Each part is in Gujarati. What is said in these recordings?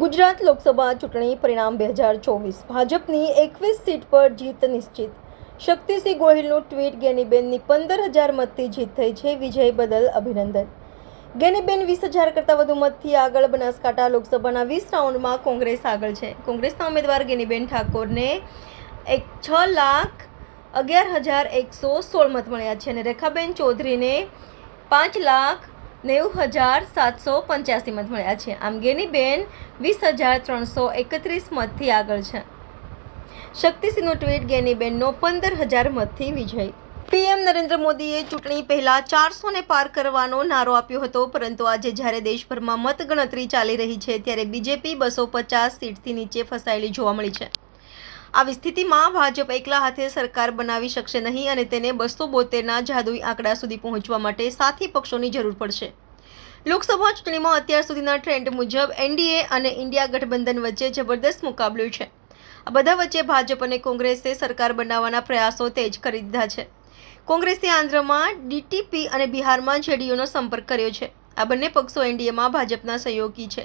ગુજરાત લોકસભા ચૂંટણી પરિણામ 2024 ભાજપની 21 સીટ પર જીત નિશ્ચિત. શક્તિસિંહ ગોહિલનું ટ્વીટ. ગેનીબેનની 15,000 મતથી જીત થઈ છે. વિજય બદલ અભિનંદન. ગેનીબેન 20,000 કરતાં વધુ મતથી આગળ. બનાસકાંઠા લોકસભાના 20 રાઉન્ડમાં કોંગ્રેસ આગળ છે. કોંગ્રેસના ઉમેદવાર ગેનીબેન ઠાકોરને 6,11,116 મત મળ્યા છે અને રેખાબેન ચૌધરીને 5,90,785 મત મળ્યા છે. આમ ગેનીબેન 20,331 મતથી આગળ છે. શક્તિસિંહનું ટ્વીટ. ગેનીબેનનો 15,000 મતથી વિજય. પીએમ નરેન્દ્ર મોદીએ ચૂંટણી પહેલા 400ને પાર કરવાનો નારો આપ્યો હતો, પરંતુ આજે જ્યારે દેશભરમાં મતગણતરી ચાલી રહી છે ત્યારે બીજેપી 250 સીટથી નીચે ફસાયેલી જોવા મળી છે. આવી સ્થિતિમાં ભાજપ એકલા હાથે સરકાર બનાવી શકશે નહીં અને તેને 272ના જાદુઈ આંકડા સુધી પહોંચવા માટે સાથી પક્ષોની જરૂર પડશે. લોકસભા ચૂંટણીમાં અત્યાર સુધીના ટ્રેન્ડ મુજબ એનડીએ અને ઇન્ડિયા ગઠબંધન વચ્ચે જબરદસ્ત મુકાબલો છે. આ બધા વચ્ચે ભાજપ અને કોંગ્રેસે સરકાર બનાવવાના પ્રયાસો તેજ કરી દીધા છે. કોંગ્રેસે આંધ્રમાં ડીટીપી અને બિહારમાં જેડીયુનો સંપર્ક કર્યો છે. આ બંને પક્ષો એનડીએમાં ભાજપના સહયોગી છે.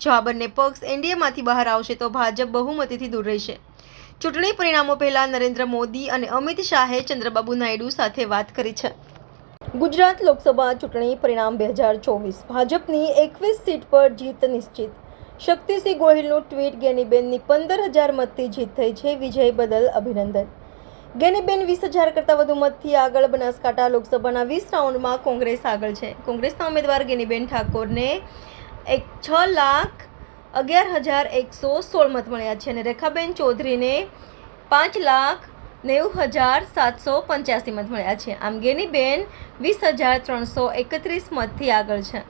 જો આ બંને પક્ષ એનડીએમાંથી બહાર આવશે તો ભાજપ બહુમતીથી દૂર રહેશે. ચૂંટણી પરિણામો પહેલા નરેન્દ્ર મોદી અને અમિત શાહે ચંદ્રબાબુ નાયડુ સાથે વાત કરી છે. ગુજરાત લોકસભા ચૂંટણી પરિણામ 2024 ભાજપની 21 સીટ પર જીત નિશ્ચિત. શક્તિસિંહ ગોહિલનું ટ્વીટ. ગેનીબેનની 15,000 મતથી જીત થઈ છે. વિજય બદલ અભિનંદન. ગેનીબેન 20,000 કરતાં વધુ મતથી આગળ. બનાસકાંઠા લોકસભાના 20 રાઉન્ડમાં કોંગ્રેસ આગળ છે. કોંગ્રેસના ઉમેદવાર ગેનીબેન ઠાકોરને 6,11,116 મત મળ્યા છે અને રેખાબેન ચૌધરીને 5,90,785 મત મળ્યા છે. આમ ગેનીબેન 20,331 મતથી આગળ છે.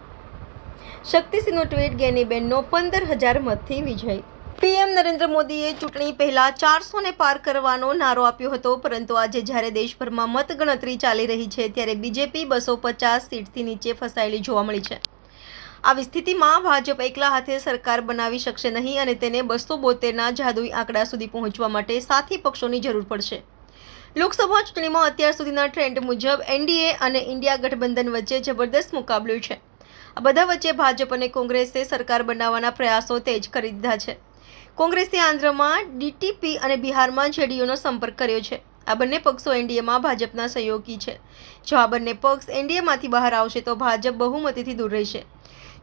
શક્તિસિંહનું ટ્વીટ. ગેનીબેનનો 15,000 મતથી વિજય. પીએમ નરેન્દ્ર મોદીએ ચૂંટણી પહેલા 400ને પાર કરવાનો નારો આપ્યો હતો, પરંતુ આજે જ્યારે દેશભરમાં મતગણતરી ચાલી રહી છે ત્યારે બીજેપી 250 સીટથી નીચે ફસાયેલી જોવા મળી છે. આવી સ્થિતિમાં ભાજપ એકલા હાથે સરકાર બનાવી શકશે નહીં અને તેને 272ના જાદુઈ આંકડા સુધી પહોંચવા માટે સાથી પક્ષોની જરૂર પડશે. લોકસભા ચૂંટણીમાં અત્યાર સુધીના ટ્રેન્ડ મુજબ એનડીએ અને ઇન્ડિયા ગઠબંધન વચ્ચે જબરદસ્ત મુકાબલો છે. આ બધા વચ્ચે ભાજપ અને કોંગ્રેસે સરકાર બનાવવાના પ્રયાસો તેજ કરી દીધા છે. કોંગ્રેસે આંધ્રમાં ડીટીપી અને બિહારમાં જેડીયુનો સંપર્ક કર્યો છે. આ બંને પક્ષો એનડીએમાં ભાજપના સહયોગી છે. જો આ બંને પક્ષ એનડીએમાંથી બહાર આવશે તો ભાજપ બહુમતીથી દૂર રહેશે.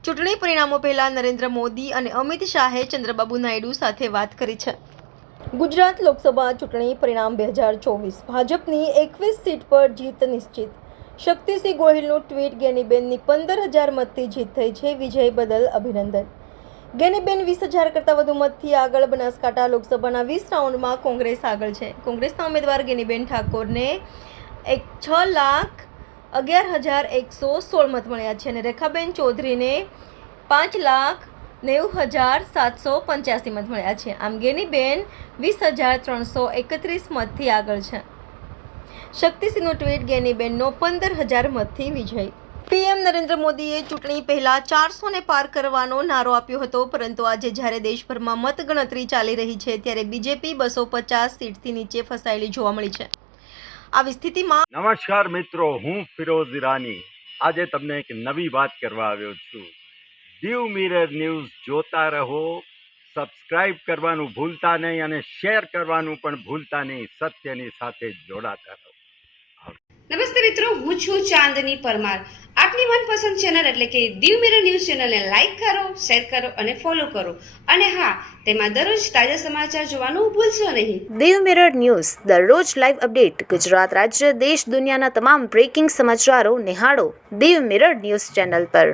ચૂંટણી પરિણામો પહેલા નરેન્દ્ર મોદી અને અમિત શાહે ચંદ્રબાબુ નાયડુ સાથે વાત કરી છે. ગુજરાત લોકસભા ચૂંટણી પરિણામ 2024 ભાજપની 21 સીટ પર જીત નિશ્ચિત. શક્તિસિંહ ગોહિલનું ટ્વીટ. ગેનીબેનની 15,000 મતથી જીત થઈ છે. વિજય બદલ અભિનંદન. ગેનીબેન 20,000 કરતાં વધુ મતથી આગળ. બનાસકાંઠા લોકસભાના 20 રાઉન્ડમાં કોંગ્રેસ આગળ છે. કોંગ્રેસના ઉમેદવાર ગેનીબેન ઠાકોરને 6,11,116 મત મળ્યા છે અને રેખાબેન ચૌધરીને 5,90,785 મત મળ્યા છે. આમ ગેનીબેન 20,331 મતથી આગળ છે. શક્તિસિંહનું ટ્વીટ. ગેનીબેનનો 15,000 મતથી વિજય. પીએમ નરેન્દ્ર મોદીએ ચૂંટણી પહેલા 400ને પાર કરવાનો નારો આપ્યો હતો, પરંતુ આજે જ્યારે દેશભરમાં મતગણતરી ચાલી રહી છે ત્યારે બીજેપી 250 સીટથી નીચે ફસાયેલી જોવા મળી છે. આવી સ્થિતિમાં નમસ્કાર મિત્રો, હું ફિરોઝ ઈરાની આજે તમને એક નવી વાત કરવા આવ્યો છું. દીવ મિરર ન્યૂઝ જોતા રહો, સબસ્ક્રાઇબ કરવાનું ભૂલતા નહીં અને શેર કરવાનું પણ ભૂલતા નહીં. સત્યની સાથે જોડાતા રહો. નમસ્તે મિત્રો, હું છું ચાંદની પરમાર. આપની મનપસંદ ચેનલ એટલે કે દીવ મિરર ન્યૂઝ ચેનલને લાઈક કરો, શેર કરો અને ફોલો કરો. અને હા, તેમાં દરરોજ તાજા સમાચાર જોવાનું ભૂલશો નહીં. દીવ મિરર ન્યૂઝ દરરોજ લાઈવ અપડેટ. ગુજરાત રાજ્ય, દેશ, દુનિયાના તમામ બ્રેકિંગ સમાચારો નિહાળો દીવ મિરર ન્યૂઝ ચેનલ પર.